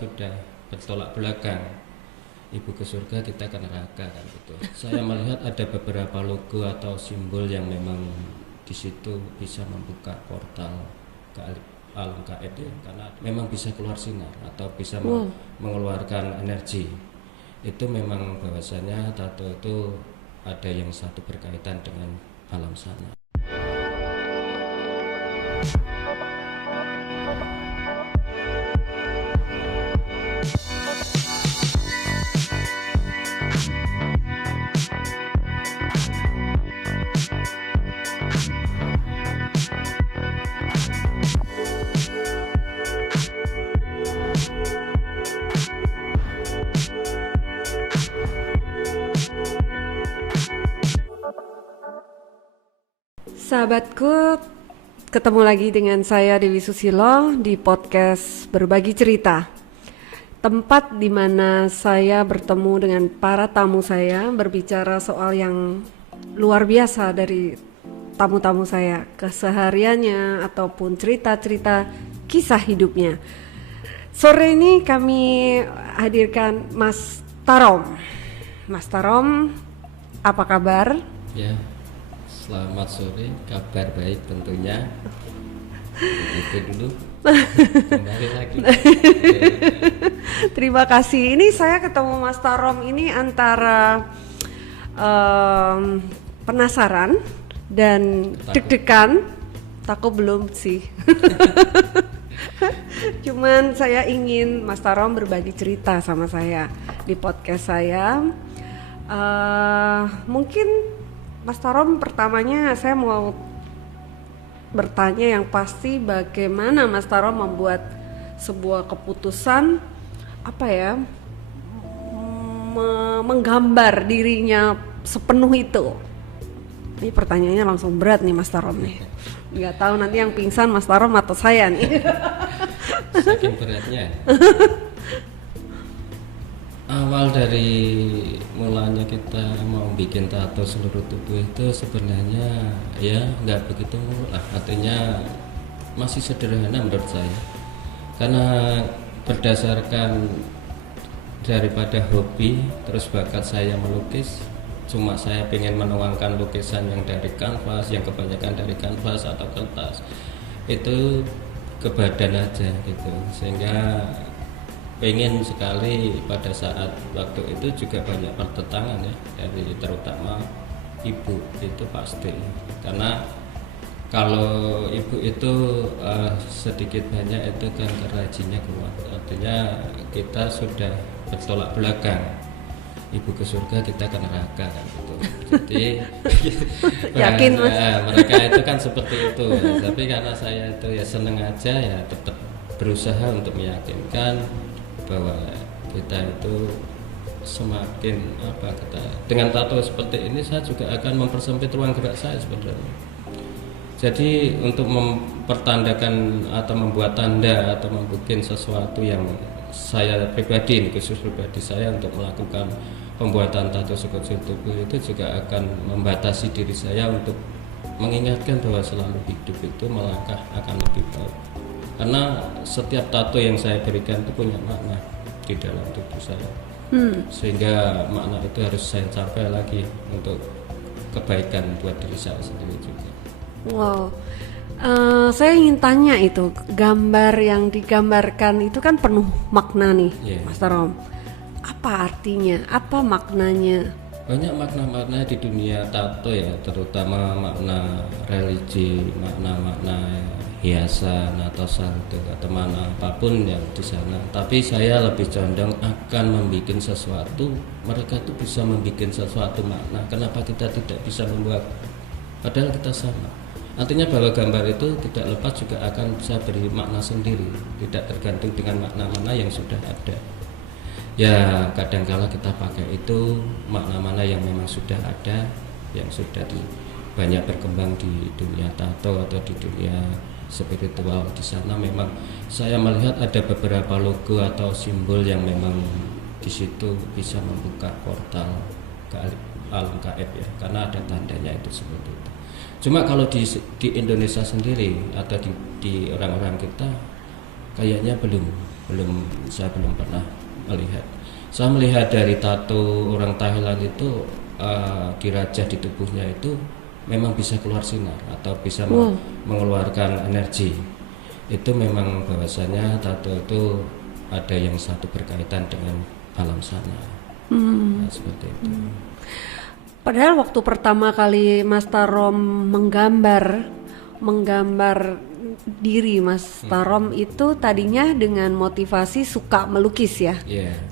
sudah bertolak belakang, ibu ke surga kita ke neraka kan gitu. Saya melihat ada beberapa logo atau simbol yang memang di situ bisa membuka portal ke alam gaib ya, karena memang bisa keluar sinar atau bisa mengeluarkan energi. Itu memang bahwasanya tato itu ada yang satu berkaitan dengan alam sana. Sahabatku, ketemu lagi dengan saya Dewi Susilo di podcast Berbagi Cerita. Tempat di mana saya bertemu dengan para tamu saya, berbicara soal yang luar biasa dari tamu-tamu saya, kesehariannya ataupun cerita-cerita kisah hidupnya. Sore ini kami hadirkan Mas Tarom. Mas Tarom, apa kabar? Ya, selamat sore, kabar baik tentunya. Itu dulu. Kembali lagi. Terima kasih. Ini saya ketemu Mas Tarom ini antara penasaran dan deg-degan. Takut belum sih. Cuman saya ingin Mas Tarom berbagi cerita sama saya di podcast saya. Mungkin Mas Tarom, pertamanya saya mau bertanya yang pasti, bagaimana Mas Tarom membuat sebuah keputusan menggambar dirinya sepenuh itu. Ini pertanyaannya langsung berat nih Mas Tarom nih. Nggak tahu nanti yang pingsan Mas Tarom atau saya nih. Saking beratnya. Awal dari mulanya kita mau bikin tato seluruh tubuh itu sebenarnya ya nggak begitu mudah, artinya masih sederhana menurut saya, karena berdasarkan daripada hobi terus bakat saya melukis. Cuma saya pengen menuangkan lukisan yang dari kanvas, yang kebanyakan dari kanvas atau kertas itu ke badan aja gitu, sehingga pengen sekali pada saat waktu itu juga banyak pertentangan ya, dari terutama ibu itu pasti, karena kalau ibu itu sedikit banyak itu kan rajinnya kuat, artinya kita sudah bertolak belakang, ibu ke surga kita ke neraka kan gitu. Jadi Yakin Mas? Mereka itu kan seperti itu ya. Tapi karena saya itu ya seneng aja ya, tetap berusaha untuk meyakinkan bahwa kita itu semakin dengan tato seperti ini saya juga akan mempersempit ruang gerak saya sebenarnya. Jadi untuk mempertandakan atau membuat tanda atau membuat sesuatu yang saya pribadi, khusus pribadi saya untuk melakukan pembuatan tato sekujur tubuh itu juga akan membatasi diri saya untuk mengingatkan bahwa selalu hidup itu melangkah akan lebih baik. Karena setiap tato yang saya berikan itu punya makna di dalam tubuh saya, sehingga makna itu harus saya capai lagi untuk kebaikan buat diri saya sendiri juga. Wow, saya ingin tanya, itu gambar yang digambarkan itu kan penuh makna nih, Mas Tarom. Apa artinya? Apa maknanya? Banyak makna-makna di dunia tato ya, terutama makna religi, makna-makna hiasan atau saldo atau mana apapun yang di sana. Tapi saya lebih condong akan membuat sesuatu, mereka tuh bisa membuat sesuatu makna. Kenapa kita tidak bisa membuat? Padahal kita sama. Artinya bahwa gambar itu tidak lepas juga akan bisa beri makna sendiri, tidak tergantung dengan makna-makna yang sudah ada. Ya kadangkala kita pakai itu makna-makna yang memang sudah ada, yang sudah banyak berkembang di dunia tato atau di dunia spiritual. Di sana memang saya melihat ada beberapa logo atau simbol yang memang di situ bisa membuka portal ke alam gaib ya, karena ada tandanya itu seperti itu. Cuma kalau di Indonesia sendiri atau di orang-orang kita kayaknya belum saya belum pernah melihat. Saya melihat dari tato orang Thailand itu di rajah di tubuhnya itu memang bisa keluar sinar atau bisa mengeluarkan energi. Itu memang bahwasanya tato itu ada yang satu berkaitan dengan alam sana. Nah, seperti itu. Padahal waktu pertama kali Mas Tarom menggambar diri Mas Tarom itu tadinya dengan motivasi suka melukis ya.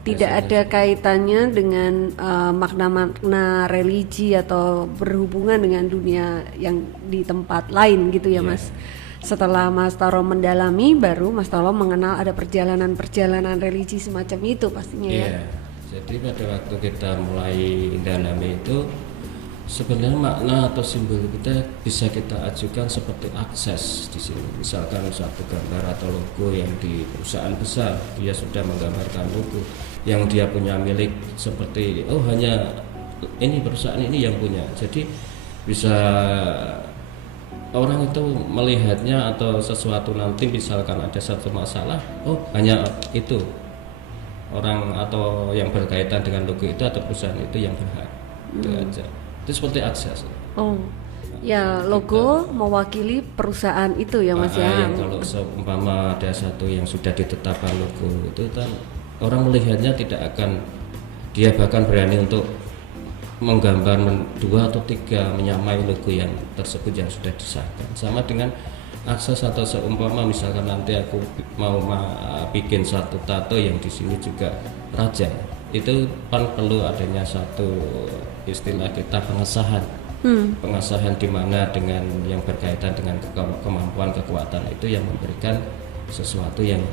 Tidak ada kaitannya dengan makna-makna religi atau berhubungan dengan dunia yang di tempat lain gitu ya Mas. Setelah Mas Tarom mendalami, baru Mas Tarom mengenal ada perjalanan religi semacam itu pastinya ya. Jadi pada waktu kita mulai mendalami itu sebenarnya makna atau simbol kita bisa kita ajukan seperti akses di sini. Misalkan suatu gambar atau logo yang di perusahaan besar, dia sudah menggambarkan logo yang dia punya milik seperti hanya ini perusahaan ini yang punya. Jadi bisa orang itu melihatnya atau sesuatu nanti misalkan ada satu masalah, hanya itu orang atau yang berkaitan dengan logo itu atau perusahaan itu yang berhak. Itu aja. Itu seperti akses. Ya logo mewakili perusahaan itu ya Mas ya. Kalau seumpama ada satu yang sudah ditetapkan logo itu kan orang melihatnya tidak akan, dia bahkan berani untuk menggambar 2 atau 3 menyamai logo yang tersebut yang sudah disahkan. Sama dengan akses atau seumpama misalkan nanti aku mau bikin satu tato yang di sini juga raja, itu kan perlu adanya satu istilah kita pengesahan di mana dengan yang berkaitan dengan kemampuan kekuatan itu yang memberikan sesuatu yang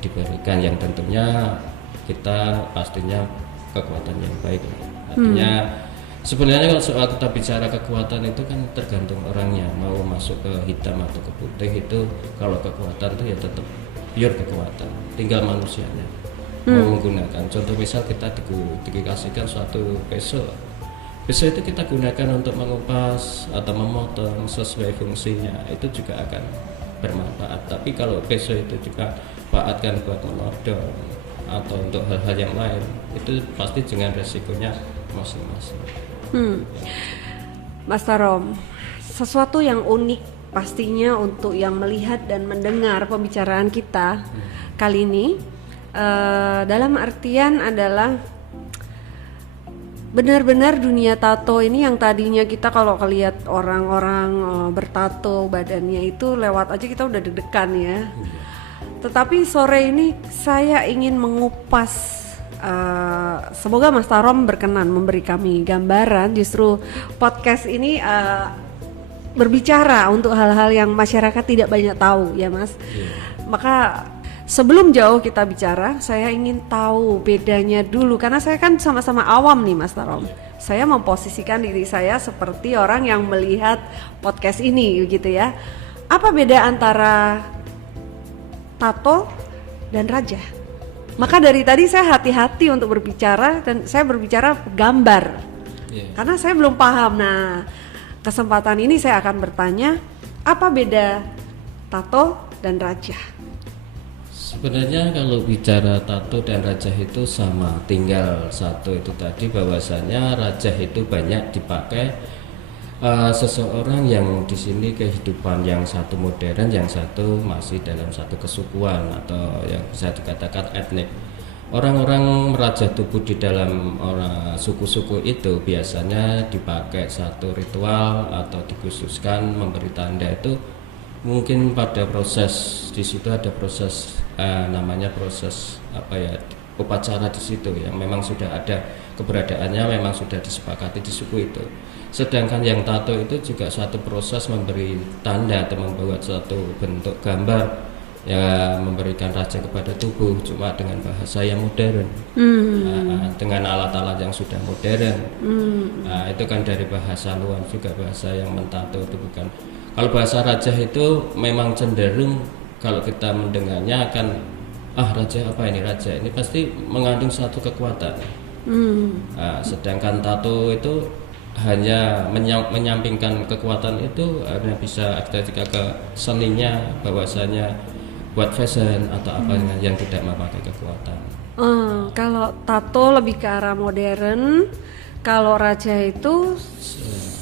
diberikan yang tentunya kita pastinya kekuatan yang baik. Artinya sebenarnya kalau soal kita bicara kekuatan itu kan tergantung orangnya, mau masuk ke hitam atau ke putih itu kalau kekuatan itu ya tetap pure kekuatan, tinggal manusianya mau menggunakan. Contoh misal kita dikasihkan suatu pisau itu kita gunakan untuk mengupas atau memotong sesuai fungsinya, itu juga akan bermanfaat. Tapi kalau pisau itu juga paatkan buat menodong atau untuk hal-hal yang lain, itu pasti dengan resikonya masing-masing. Mas Tarom, sesuatu yang unik pastinya untuk yang melihat dan mendengar pembicaraan kita kali ini, dalam artian adalah benar-benar dunia tato ini yang tadinya kita kalau lihat orang-orang bertato badannya itu lewat aja kita udah deg-degan ya. Tetapi sore ini saya ingin mengupas, semoga Mas Tarom berkenan memberi kami gambaran. Justru podcast ini berbicara untuk hal-hal yang masyarakat tidak banyak tahu ya Mas. Maka sebelum jauh kita bicara, saya ingin tahu bedanya dulu karena saya kan sama-sama awam nih Mas Tarom. Saya memposisikan diri saya seperti orang yang melihat podcast ini gitu ya. Apa beda antara tato dan raja? Maka dari tadi saya hati-hati untuk berbicara dan saya berbicara gambar. Karena saya belum paham. Nah, kesempatan ini saya akan bertanya, apa beda tato dan raja? Sebenarnya kalau bicara tato dan raja itu sama, tinggal satu itu tadi bahwasanya raja itu banyak dipakai seseorang yang di sini kehidupan yang satu modern, yang satu masih dalam satu kesukuan atau yang bisa dikatakan etnik. Orang-orang merajah tubuh di dalam suku-suku itu biasanya dipakai satu ritual atau dikhususkan memberi tanda itu mungkin pada proses di situ ada proses namanya proses upacara di situ yang memang sudah ada keberadaannya, memang sudah disepakati di suku itu. Sedangkan yang tato itu juga satu proses memberi tanda atau membuat suatu bentuk gambar ya, memberikan raja kepada tubuh cuma dengan bahasa yang modern, dengan alat-alat yang sudah modern. Itu kan dari bahasa luar juga, bahasa yang mentato itu bukan. Kalau bahasa raja itu memang cenderung kalau kita mendengarnya akan raja apa ini, raja ini pasti mengandung satu kekuatan. Sedangkan tato itu hanya menyampingkan kekuatan itu hanya bisa ketika ke seninya bahwasanya buat fashion atau apa yang tidak memakai kekuatan. Kalau tato lebih ke arah modern, kalau raja itu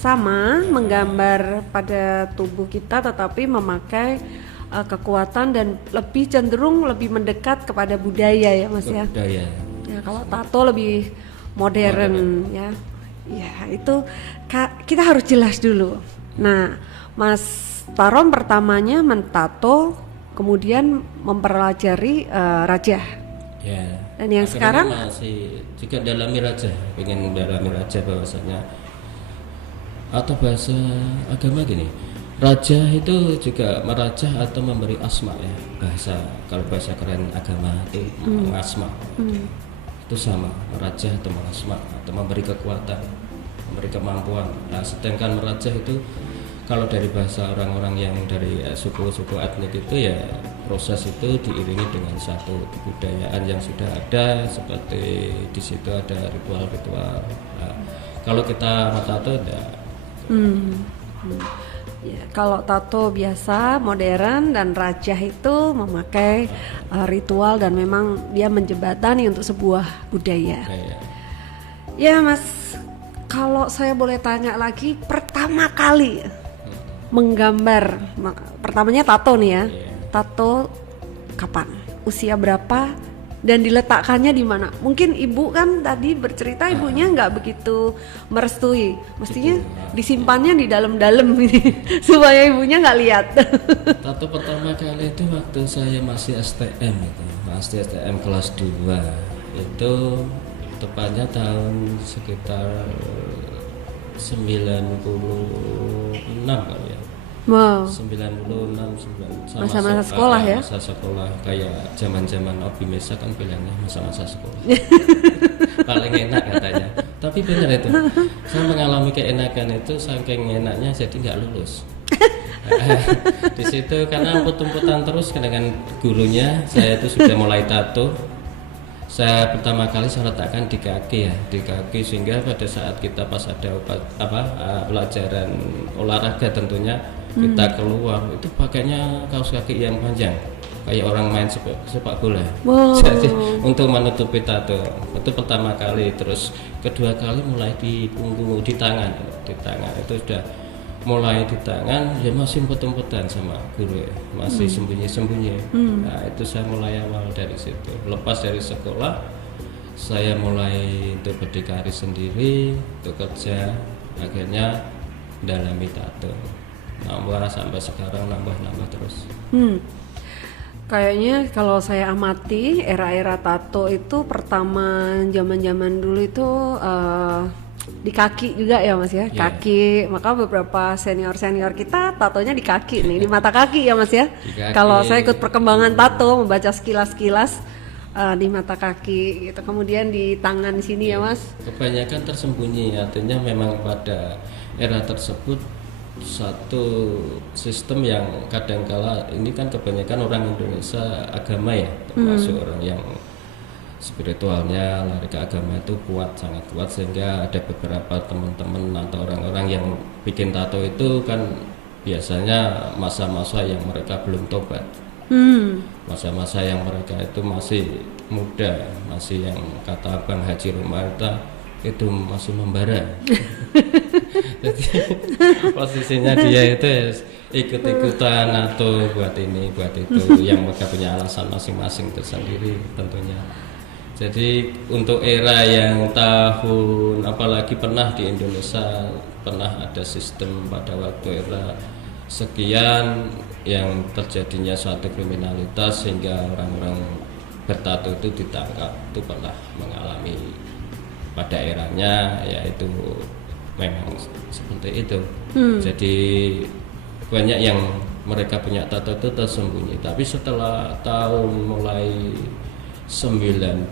sama menggambar pada tubuh kita tetapi memakai kekuatan dan lebih cenderung lebih mendekat kepada budaya ya Mas ya. Budaya. Ya kalau tato lebih modern ya. Ya itu kita harus jelas dulu. Nah, Mas Tarom pertamanya mentato, kemudian mempelajari raja. Ya. Dan yang Akhirnya sekarang masih juga dalami raja, pengen dalami raja bahwasanya atau bahasa agama gini. Raja itu juga merajah atau memberi asma ya. Kalau bahasa keren agama itu mengasma. Itu sama, merajah atau mengasma atau memberi kekuatan, memberi kemampuan. Nah, sedangkan merajah itu kalau dari bahasa orang-orang yang dari suku-suku etnik itu ya proses itu diiringi dengan satu kebudayaan yang sudah ada, seperti di situ ada ritual-ritual. Nah, kalau kita tato enggak. Ya, kalau tato biasa modern dan rajah itu memakai ritual dan memang dia menjembatani untuk sebuah budaya. Ya Mas, kalau saya boleh tanya lagi, pertama kali menggambar, pertamanya tato nih ya, tato kapan, usia berapa, dan diletakkannya di mana? Mungkin ibu kan tadi bercerita ibunya nggak begitu merestui, mestinya disimpannya di dalam-dalam ini supaya ibunya nggak lihat. Tato pertama kali itu waktu saya masih STM itu, masih STM kelas 2 itu tepatnya tahun sekitar 96 kali ya. Wow. 96 masa-masa sekolah ya. Masa sekolah kayak zaman-zaman Obi Mesa kan bilangnya masa-masa sekolah. Paling enak katanya. Tapi benar itu. Saya mengalami keenakan itu saking enaknya jadi nggak lulus. Di situ karena umput-umputan terus dengan gurunya, saya itu sudah mulai tato. Saya pertama kali saya letakkan di kaki ya, di kaki sehingga pada saat kita pas ada pelajaran olahraga tentunya kita keluar itu pakainya kaos kaki yang panjang kayak orang main sepak bola. Wow. Jadi untuk menutupi tato itu pertama kali, terus kedua kali mulai di punggung, di tangan itu sudah mulai di tangan ya masih empet-empetan sama guru ya, masih sembunyi-sembunyi. Nah itu saya mulai awal dari situ. Lepas dari sekolah saya mulai untuk berdikari sendiri, untuk kerja, akhirnya dalami tato, nambah sampai sekarang nambah terus. Kayaknya kalau saya amati era-era tato itu pertama zaman-zaman dulu itu di kaki juga ya Mas ya, kaki. Maka beberapa senior kita tatonya di kaki nih, di mata kaki ya Mas ya. Kalau saya ikut perkembangan tato, membaca sekilas di mata kaki gitu, kemudian di tangan sini ya Mas. Kebanyakan tersembunyi, artinya memang pada era tersebut satu sistem yang kadangkala ini kan kebanyakan orang Indonesia agama ya, termasuk orang yang spiritualnya lari ke agama itu kuat, sangat kuat, sehingga ada beberapa teman-teman atau orang-orang yang bikin tato itu kan biasanya masa-masa yang mereka belum tobat, masa-masa yang mereka itu masih muda, masih yang kata Bang Haji Romarta itu masih membara. Jadi posisinya dia itu ikut-ikutan atau buat ini buat itu, yang mereka punya alasan masing-masing tersendiri tentunya. Jadi untuk era yang tahun, apalagi pernah di Indonesia pernah ada sistem pada waktu era sekian yang terjadinya suatu kriminalitas sehingga orang-orang bertato itu ditangkap, itu pernah mengalami pada eranya, yaitu memang seperti itu. Jadi banyak yang mereka punya tato itu tersembunyi, tapi setelah tahun mulai 90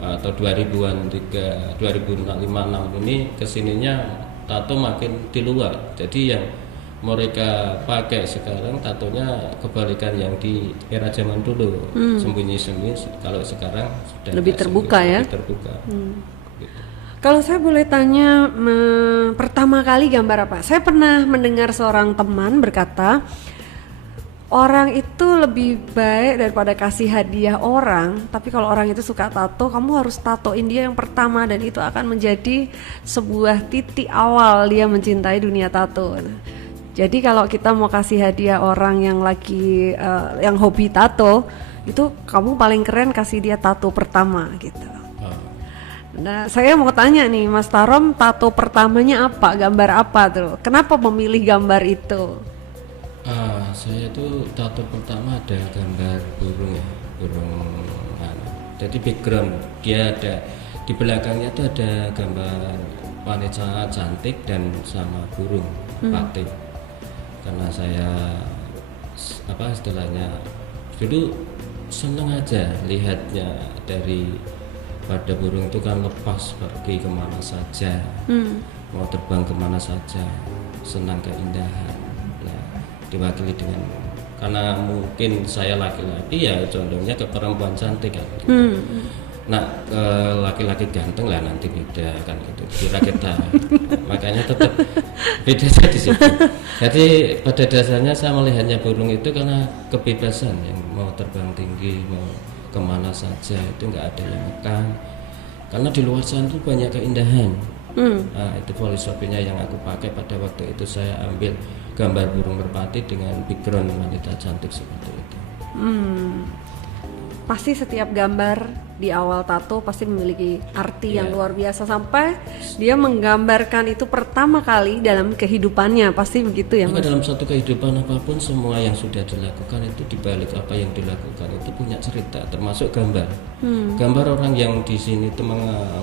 atau 2000-an 2005-6 ini kesininya tato makin di luar. Jadi yang mereka pakai sekarang tatonya kebalikan yang di era zaman dulu, sembunyi-sembunyi. Kalau sekarang sudah lebih terbuka ya. Lebih terbuka. Gitu. Kalau saya boleh tanya, pertama kali gambar apa? Saya pernah mendengar seorang teman berkata, orang itu lebih baik daripada kasih hadiah orang, tapi kalau orang itu suka tato, kamu harus tatoin dia yang pertama, dan itu akan menjadi sebuah titik awal dia mencintai dunia tato. Jadi kalau kita mau kasih hadiah orang yang lagi yang hobi tato, itu kamu paling keren kasih dia tato pertama gitu. Nah, saya mau tanya nih, Mas Tarom, tato pertamanya apa? Gambar apa tuh? Kenapa memilih gambar itu? Saya tuh tato pertama ada gambar burung ya, burung. Jadi background dia ada di belakangnya tuh ada gambar wanita cantik dan sama burung batik. Karena saya istilahnya dulu seneng aja lihatnya dari pada burung itu kan lepas pergi kemana saja, mau terbang kemana saja, senang keindahan. Nah, diwakili dengan, karena mungkin saya laki-laki ya condongnya ke perempuan cantik kan gitu. Nah, laki-laki ganteng lah nanti beda kan gitu, kira kita. Makanya tetap bedanya di situ. Jadi pada dasarnya saya melihatnya burung itu karena kebebasan, yang mau terbang tinggi, mau kemana saja itu nggak ada yang ngekang. Karena di luar sana tuh banyak keindahan. Nah, itu filosofinya yang aku pakai pada waktu itu. Saya ambil gambar burung merpati dengan background wanita cantik seperti itu. Pasti setiap gambar di awal tato pasti memiliki arti yang luar biasa, sampai dia menggambarkan itu pertama kali dalam kehidupannya, pasti begitu ya Mas? Dalam satu kehidupan apapun, semua yang sudah dilakukan itu, dibalik apa yang dilakukan itu punya cerita, termasuk gambar. Gambar orang yang di sini itu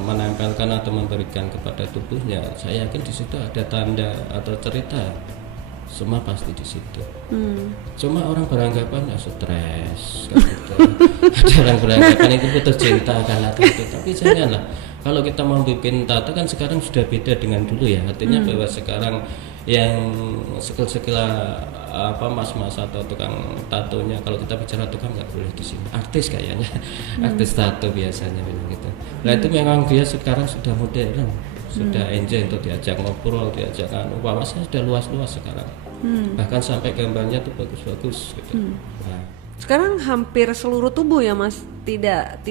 menempelkan atau memberikan kepada tubuhnya, saya yakin di situ ada tanda atau cerita. Semua pasti di situ. Cuma orang beranggapan ya stres kan gitu. Ada orang beranggapan itu putus cinta karena itu, tapi janganlah. Kalau kita mau bikin tato kan sekarang sudah beda dengan dulu ya. Artinya bahwa sekarang yang skill-skill mas-mas atau tukang tatonya, kalau kita bicara tukang nggak boleh di sini. Artis kayaknya, artis tato biasanya gitu. Nah itu memang dia sekarang sudah modern, sudah enjoy untuk diajak ngobrol, diajak wawasannya sudah luas-luas sekarang. Bahkan sampai gambarnya tuh bagus-bagus gitu. Nah, sekarang hampir seluruh tubuh ya Mas? Tidak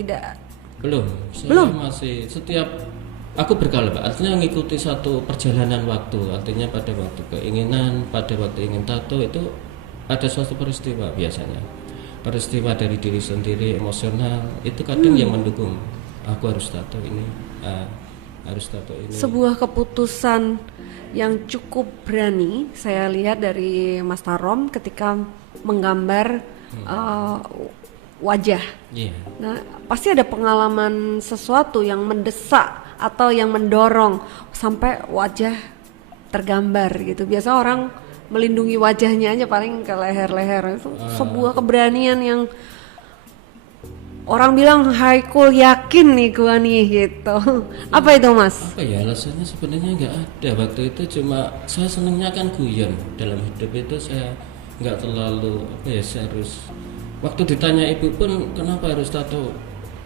belum. Saya masih setiap aku berkala, artinya mengikuti satu perjalanan waktu. Artinya pada waktu keinginan, pada waktu ingin tato itu ada suatu peristiwa biasanya. Peristiwa dari diri sendiri, emosional itu kadang yang mendukung. Aku harus tato ini, harus tato ini. Sebuah keputusan yang cukup berani saya lihat dari Mas Tarom ketika menggambar wajah. Nah, pasti ada pengalaman sesuatu yang mendesak atau yang mendorong sampai wajah tergambar gitu. Biasa orang melindungi wajahnya aja paling ke leher-leher. Itu sebuah keberanian yang orang bilang Haikul yakin nih gua nih gitu. Apa itu Mas? Apa ya alasannya, sebenarnya nggak ada waktu itu. Cuma saya senangnya kan guyon. Dalam hidup itu saya nggak terlalu saya harus. Waktu ditanya ibu pun kenapa harus tato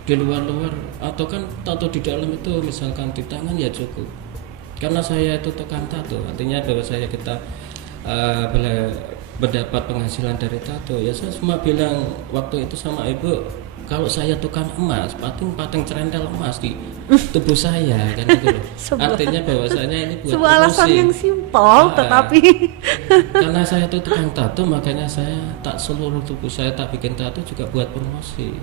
di luar-luar, atau kan tato di dalam itu misalkan di tangan ya cukup. Karena saya itu tukang tato, artinya bahwa kita mendapat penghasilan dari tato. Ya saya cuma bilang waktu itu sama ibu, kalau saya tukang emas, pating cerendel emas di tubuh saya kan gitu loh. Artinya bahwasanya ini buat sebuah alasan yang simpel, tetapi karena saya tuh tukang tato, makanya saya tak seluruh tubuh saya tak bikin tato juga buat promosi.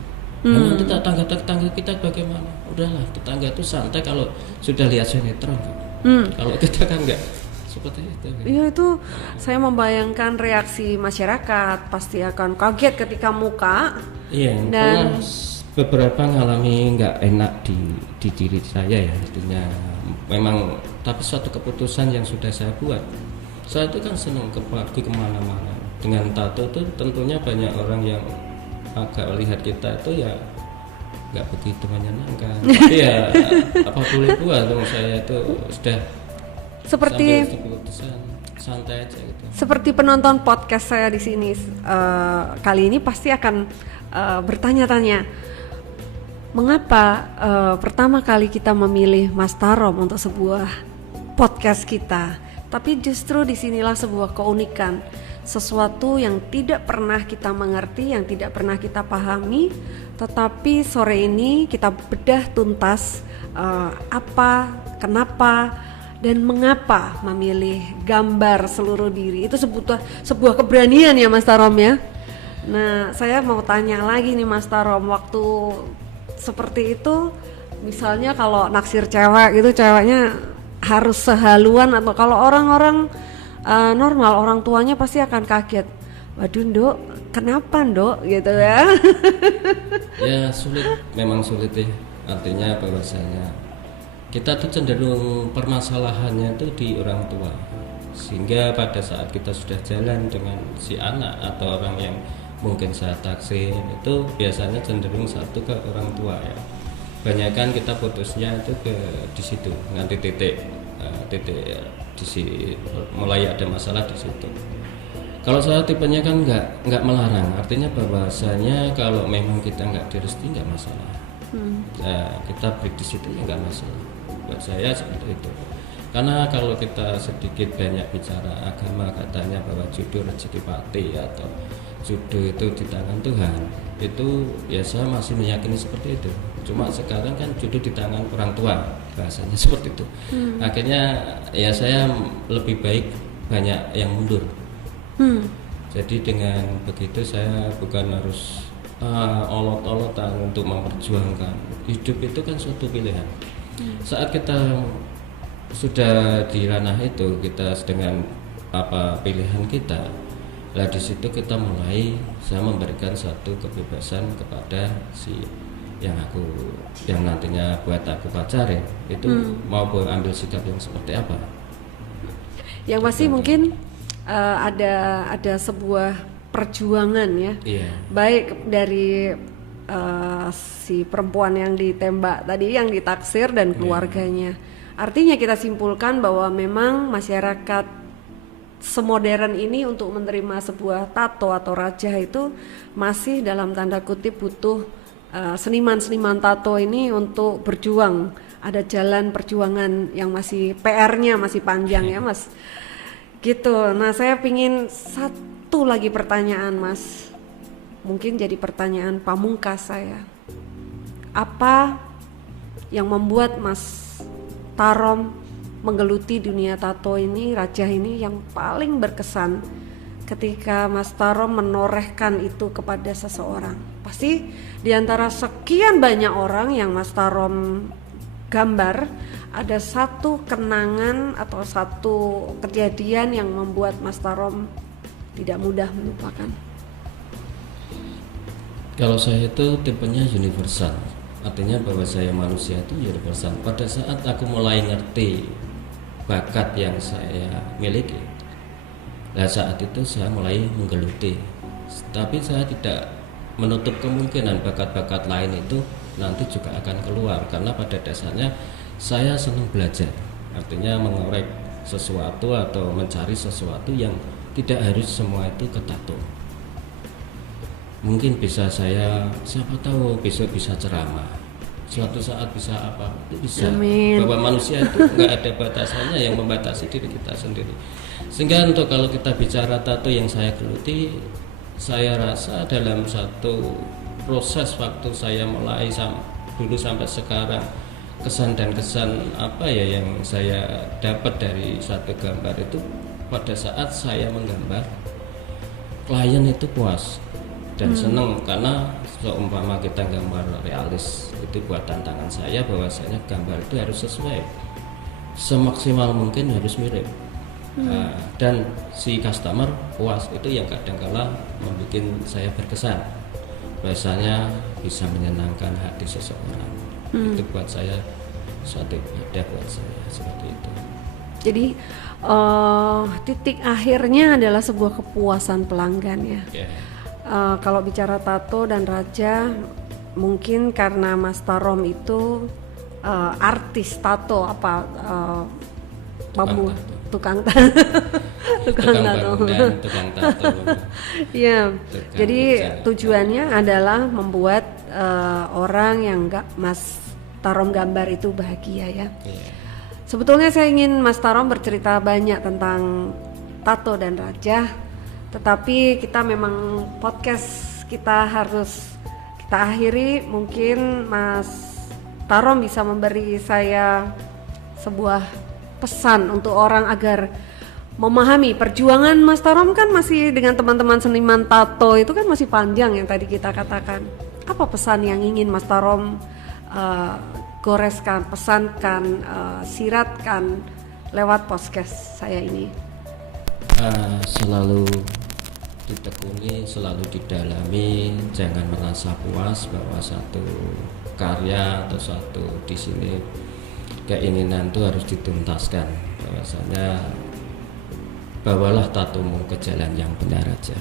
Nanti tetangga kita bagaimana? Udahlah, tetangga itu santai kalau sudah lihat sinetron. Kalau kita kan enggak seperti itu. Iya, itu saya membayangkan reaksi masyarakat pasti akan kaget ketika muka. Iya, dan beberapa ngalami nggak enak di diri saya ya, artinya memang, tapi suatu keputusan yang sudah saya buat. Saya itu kan senang pergi kemana-mana dengan tato tuh, tentunya banyak orang yang agak lihat kita itu ya nggak begitu menyenangkan. Tapi ya apa boleh buat, saya itu sudah seperti keputusan santai aja gitu. Seperti penonton podcast saya di sini kali ini pasti akan bertanya-tanya, mengapa pertama kali kita memilih Mas Tarom untuk sebuah podcast kita. Tapi justru disinilah sebuah keunikan. sesuatu yang tidak pernah kita mengerti, yang tidak pernah kita pahami, tetapi sore ini kita bedah tuntas apa, kenapa, dan mengapa memilih gambar seluruh diri. Itu sebuah keberanian ya Mas Tarom ya. Nah, saya mau tanya lagi nih Mas Tarom, waktu seperti itu, misalnya kalau naksir cewek gitu, ceweknya harus sehaluan, atau kalau orang-orang normal, orang tuanya pasti akan kaget. Waduh Nduk, kenapa Nduk gitu ya. Ya sulit, memang sulit ya. Artinya bahwasanya kita tuh cenderung permasalahannya tuh di orang tua. Sehingga pada saat kita sudah jalan dengan si anak atau orang yang mungkin saya taksir, itu biasanya cenderung satu ke orang tua ya. Banyakan kita putusnya itu ke di situ, nanti titik di sini mulai ada masalah di situ. Kalau saya tipenya kan nggak melarang, artinya bahwasanya kalau memang kita nggak direstui nggak masalah. Kita break di situ ya nggak masalah. Buat saya seperti itu. Karena kalau kita sedikit banyak bicara agama, katanya bahwa jodoh rezeki pati atau jodoh itu di tangan Tuhan, itu ya saya masih meyakini seperti itu. Cuma sekarang kan jodoh di tangan orang tua, bahasanya seperti itu. Akhirnya ya saya lebih baik banyak yang mundur. Jadi dengan begitu saya bukan harus olot-olotan untuk memperjuangkan. Hidup itu kan suatu pilihan. Saat kita sudah di ranah itu, kita dengan apa pilihan kita, lah di situ kita mulai saya memberikan satu kebebasan kepada si yang nantinya buat aku pacarin itu mau ambil sikap yang seperti apa. Yang pasti mungkin ada sebuah perjuangan ya, baik dari si perempuan yang ditembak tadi, yang ditaksir, dan keluarganya. Artinya kita simpulkan bahwa memang masyarakat semodern ini untuk menerima sebuah tato atau rajah itu masih dalam tanda kutip butuh seniman-seniman tato ini untuk berjuang. Ada jalan perjuangan yang masih PR-nya masih panjang ya Mas. Gitu. Nah, saya pingin satu lagi pertanyaan Mas. Mungkin jadi pertanyaan pamungkas saya. Apa yang membuat Mas Tarom menggeluti dunia tato ini, rajah ini, yang paling berkesan ketika Mas Tarom menorehkan itu kepada seseorang? Pasti di antara sekian banyak orang yang Mas Tarom gambar, ada satu kenangan atau satu kejadian yang membuat Mas Tarom tidak mudah melupakan. Kalau saya itu tipenya universal, artinya bahwa saya manusia itu universal. Pada saat aku mulai ngerti bakat yang saya miliki, nah saat itu saya mulai menggeluti. Tapi saya tidak menutup kemungkinan bakat-bakat lain itu nanti juga akan keluar, karena pada dasarnya saya senang belajar, artinya mengorek sesuatu atau mencari sesuatu yang tidak harus semua itu ke tato. Mungkin bisa saya, siapa tahu besok bisa ceramah, suatu saat bisa apa, itu bisa. Amin. Bahwa manusia itu nggak ada batasannya yang membatasi diri kita sendiri. Sehingga untuk kalau kita bicara tato yang saya geluti, saya rasa dalam satu proses waktu saya mulai dulu sampai sekarang, kesan dan kesan apa ya yang saya dapat dari satu gambar itu, pada saat saya menggambar, klien itu puas dan senang, karena seumpama kita gambar realis itu buat tantangan saya bahwasanya gambar itu harus sesuai, semaksimal mungkin harus mirip. Dan si customer puas, itu yang kadang-kala membuat saya berkesan, bahwasanya bisa menyenangkan hati seseorang. Itu buat saya suatu ibadah buat saya, seperti itu. Jadi titik akhirnya adalah sebuah kepuasan pelanggan ya. Kalau bicara tato dan raja, mungkin karena Mas Tarom itu artis tato tukang tato. Ya, jadi tujuannya adalah membuat orang yang Mas Tarom gambar itu bahagia ya. Sebetulnya saya ingin Mas Tarom bercerita banyak tentang tato dan rajah, Tetapi kita memang podcast kita harus kita akhiri. Mungkin Mas Tarom bisa memberi saya sebuah pesan untuk orang agar memahami perjuangan Mas Tarom kan masih dengan teman-teman seniman tato itu kan masih panjang yang tadi kita katakan. Apa pesan yang ingin Mas Tarom goreskan, pesankan, siratkan lewat podcast saya ini? Selalu ditekuni, selalu didalami, jangan merasa puas bahwa satu karya atau satu di sini keinginan itu harus dituntaskan. Bahwasanya bawalah tatomu ke jalan yang benar aja.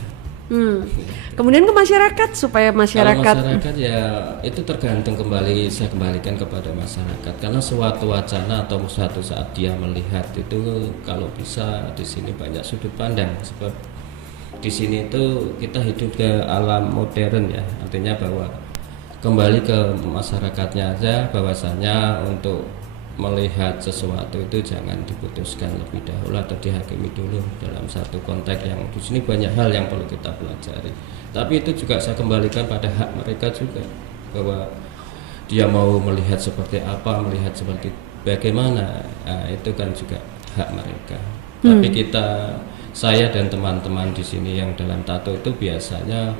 Kemudian ke masyarakat supaya masyarakat. Kalau masyarakat ya itu tergantung kembali, saya kembalikan kepada masyarakat karena suatu wacana atau suatu saat dia melihat itu kalau bisa di sini banyak sudut pandang sebab di sini itu kita hidup ke alam modern ya, artinya bahwa kembali ke masyarakatnya aja bahwasanya untuk melihat sesuatu itu jangan diputuskan lebih dahulu atau dihakimi dulu dalam satu konteks yang di sini banyak hal yang perlu kita pelajari. Tapi itu juga saya kembalikan pada hak mereka juga bahwa dia mau melihat seperti apa, melihat seperti bagaimana, itu kan juga hak mereka. Tapi saya dan teman-teman di sini yang dalam tato itu biasanya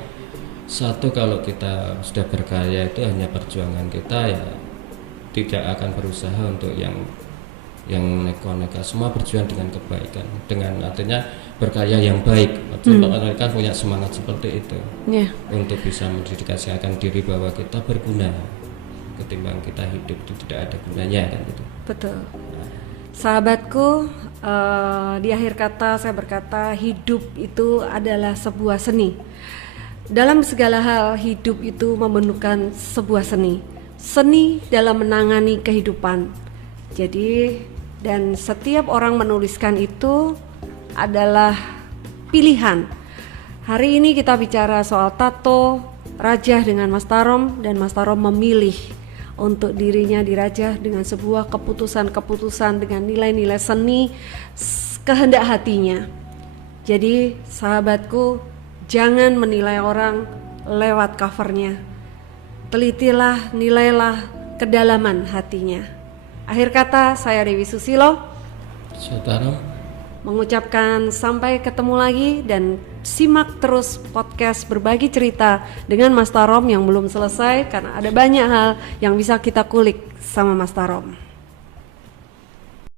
satu kalau kita sudah berkarya itu hanya perjuangan kita ya. Tidak akan berusaha untuk yang neko-neko, semua berjuang dengan kebaikan, dengan artinya berkarya yang baik. Mereka punya semangat seperti itu untuk bisa mendedikasikan diri bahwa kita berguna ketimbang kita hidup itu tidak ada gunanya kan gitu. Betul. Sahabatku, di akhir kata saya berkata hidup itu adalah sebuah seni. Dalam segala hal hidup itu memerlukan sebuah seni. Seni dalam menangani kehidupan. Jadi dan setiap orang menuliskan itu adalah pilihan. Hari ini kita bicara soal tato Rajah dengan Mas Tarom dan Mas Tarom memilih untuk dirinya dirajah dengan sebuah keputusan-keputusan dengan nilai-nilai seni kehendak hatinya. Jadi sahabatku, jangan menilai orang lewat covernya. Telitilah, nilailah kedalaman hatinya. Akhir kata, saya Dewi Susilo mengucapkan sampai ketemu lagi dan simak terus podcast Berbagi Cerita dengan Mas Tarom yang belum selesai karena ada banyak hal yang bisa kita kulik sama Mas Tarom.